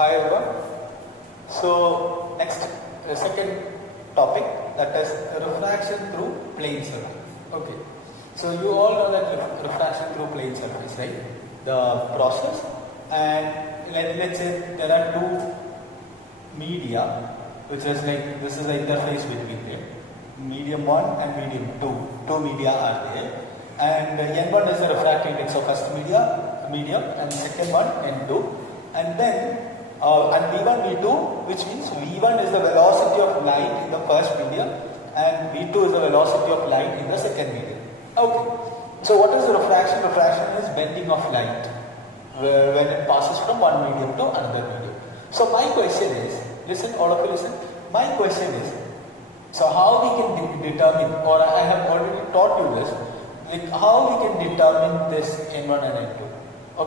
Hi everyone. So next, the second topic, that is refraction through plane surface. Okay. So you all know that refraction through plane surface, right? The process, and let's say there are two media, which is like this is the interface between them. Medium 1 and medium 2. Two media are there, and N1 is the refractive index of first medium, and second one N2, and then and V1, V2, which means V1 is the velocity of light in the first medium, and V2 is the velocity of light in the second medium. Okay. So what is refraction? Refraction is bending of light when it passes from one medium to another medium. So my question is, listen, all of you listen. My question is, so how we can determine, or I have already taught you this, like how we can determine this N1 and N2.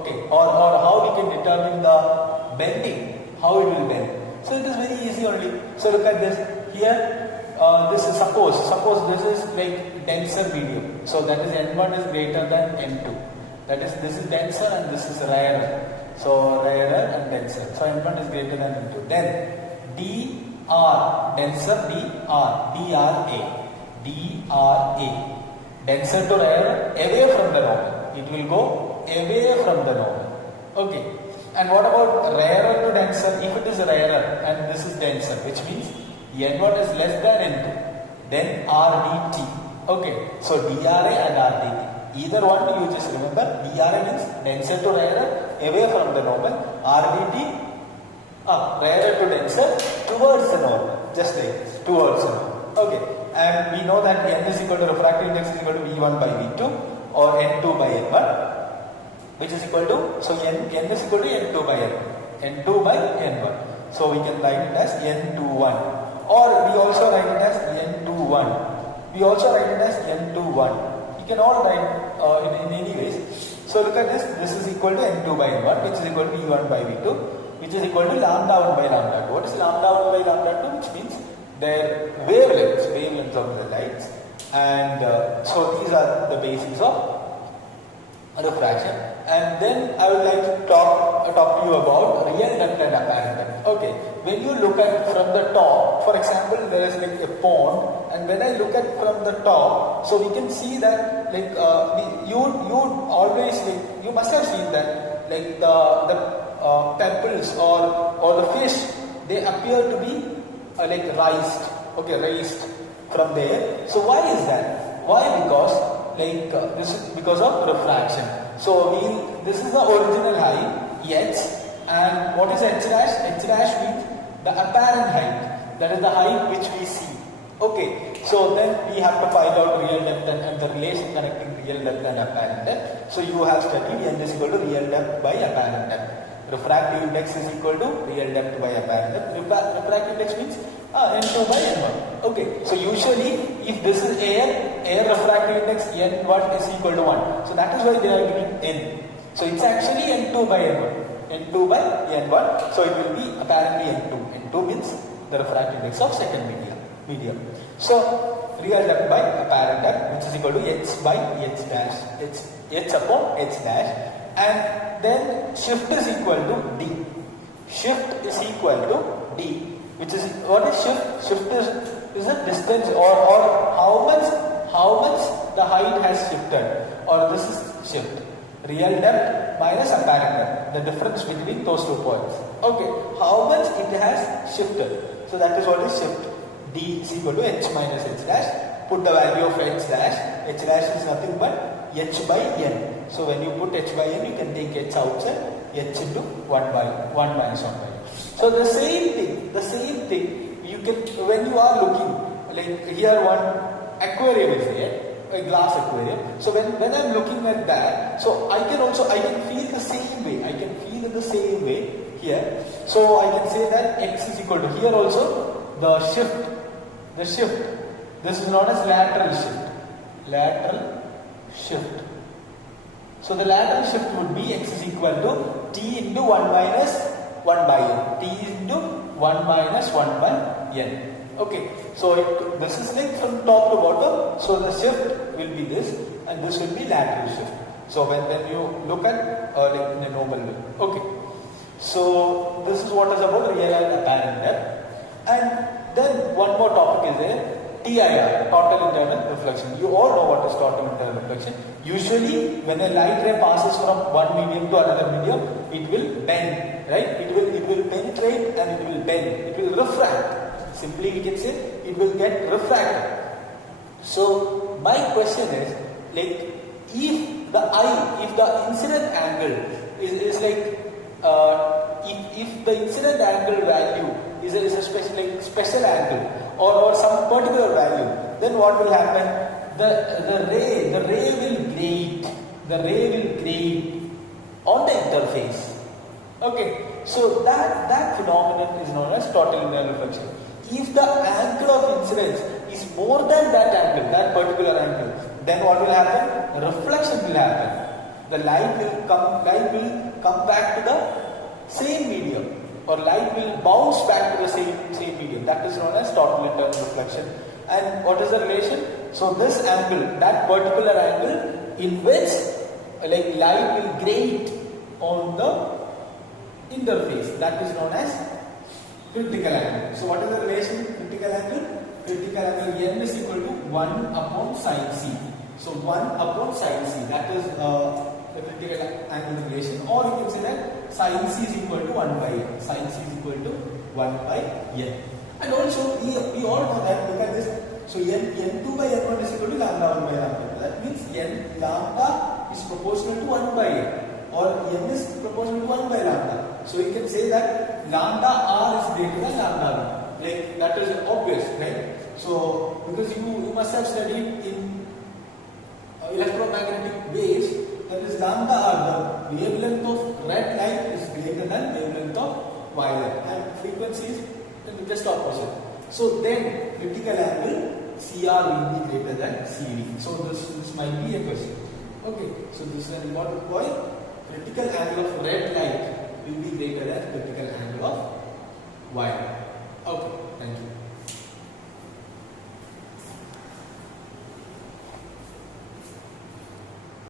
Okay, or how we can determine the bending, how it will bend. So it is very easy only. So look at this here. This is suppose this is like denser medium. So that is N1 is greater than N2. That is, this is denser and this is rarer. So rarer and denser. So N1 is greater than N2. Then dr, denser dra, denser to rarer, away from the normal. It will go away from the normal. Okay. And what about rarer to denser? If it is rarer and this is denser, which means N1 is less than N2, then RDT. Okay, so DRA and RDT. Either one you just remember. DRA means denser to rarer, away from the normal. RDT, rarer to denser, towards the normal. Just like this, towards the normal. Okay, and we know that N is equal to refractive index is equal to V1 by V2 or N2 by N1. Which is equal to, so N is equal to N2 by N1, N2 by N1. So we can write it as N21, or we also write it as N21. We also write it as N21. You can all write in any ways. So look at this. This is equal to N2 by N1, which is equal to V1 by V2, which is equal to lambda 1 by lambda 2. What is lambda 1 by lambda 2? Which means their wavelengths of the lights. And so these are the basics of refraction. And then I would like to talk to you about real depth and apparent depth. Okay, when you look at from the top, for example, there is like a pond, and when I look at from the top, so we can see that like you always like, you must have seen that like the pebbles or the fish, they appear to be like raised from there. So why is that? Why? Because like this is because of refraction. So this is the original height h, and what is h dash? H dash means the apparent height. That is the height which we see. Okay. So then we have to find out real depth and the relation connecting real depth and apparent depth. So you have studied N is equal to real depth by apparent depth. Refractive index is equal to real depth by apparent depth. Refractive index means N2 by N1. Okay, so usually if this is air refractive index N1 is equal to 1. So that is why they are giving N. So it's actually N2 by N1. N2 by N1. So it will be apparently N2. N2 means the refractive index of second medium. So real depth by apparent depth, which is equal to h by h dash, h upon h dash, and then shift is equal to d. Shift is equal to d. Which is, what is shift? Shift is a distance or how much the height has shifted, or this is shift. Real depth minus apparent depth, the difference between those 2 points. Okay, how much it has shifted. So that is what is shift. D is equal to h minus h dash. Put the value of h dash. H dash is nothing but h by n. So when you put h by n, you can take h outside, h into 1 minus 1 by n. So the same thing, you can, when you are looking, like here one aquarium is there, a glass aquarium. So when I'm looking at that, so I can feel the same way. I can feel in the same way here. So I can say that x is equal to, here also the shift. This is known as lateral shift. So the lateral shift would be x is equal to t into 1 minus 1 by n. T into 1 minus 1 by n. Okay. So this is like from top to bottom. So the shift will be this, and this will be lateral shift. So when you look at like in a normal way. Okay. So this is what is about real and apparent depth. And then one more topic is there, TIR, total internal reflection. You all know what is total internal reflection. Usually when a light ray passes from one medium to another medium, it will bend, right? It will penetrate and it will bend. It will refract. Simply we can say it will get refracted. So my question is, like, if the incident angle is like if the incident angle value is a special angle or some particular value, then what will happen? The ray will grade on the interface. Okay, so that phenomenon is known as total internal reflection. If the angle of incidence is more than that angle, that particular angle, then what will happen? Reflection will happen. The light will come back to the same medium, or light will bounce back to the same medium. That is known as total internal reflection. And what is the relation? So this angle, that particular angle in which like light will grate on the interface, that is known as critical angle. So what is the relation? Critical angle? Critical angle n is equal to 1 upon sine c. So 1 upon sine c, that is the critical angle relation, or you can say that sine c is equal to 1 by n. Sine c is equal to 1 by n. And also we all know that, look at this. So n2 by n1 is equal to lambda 1 by lambda. That means lambda is proportional to 1 by n, or n is proportional to 1 by lambda. So you can say that lambda r is greater than lambda 1. Like, that is obvious, right? So because you must have studied in electromagnetic waves, that is lambda r, the wavelength of red light is greater than wavelength of violet, and frequency is just opposite. So then critical angle CR will be greater than CV. So this might be a question. Okay, so this is an important point. Critical angle of red light will be greater than critical angle of violet. Okay.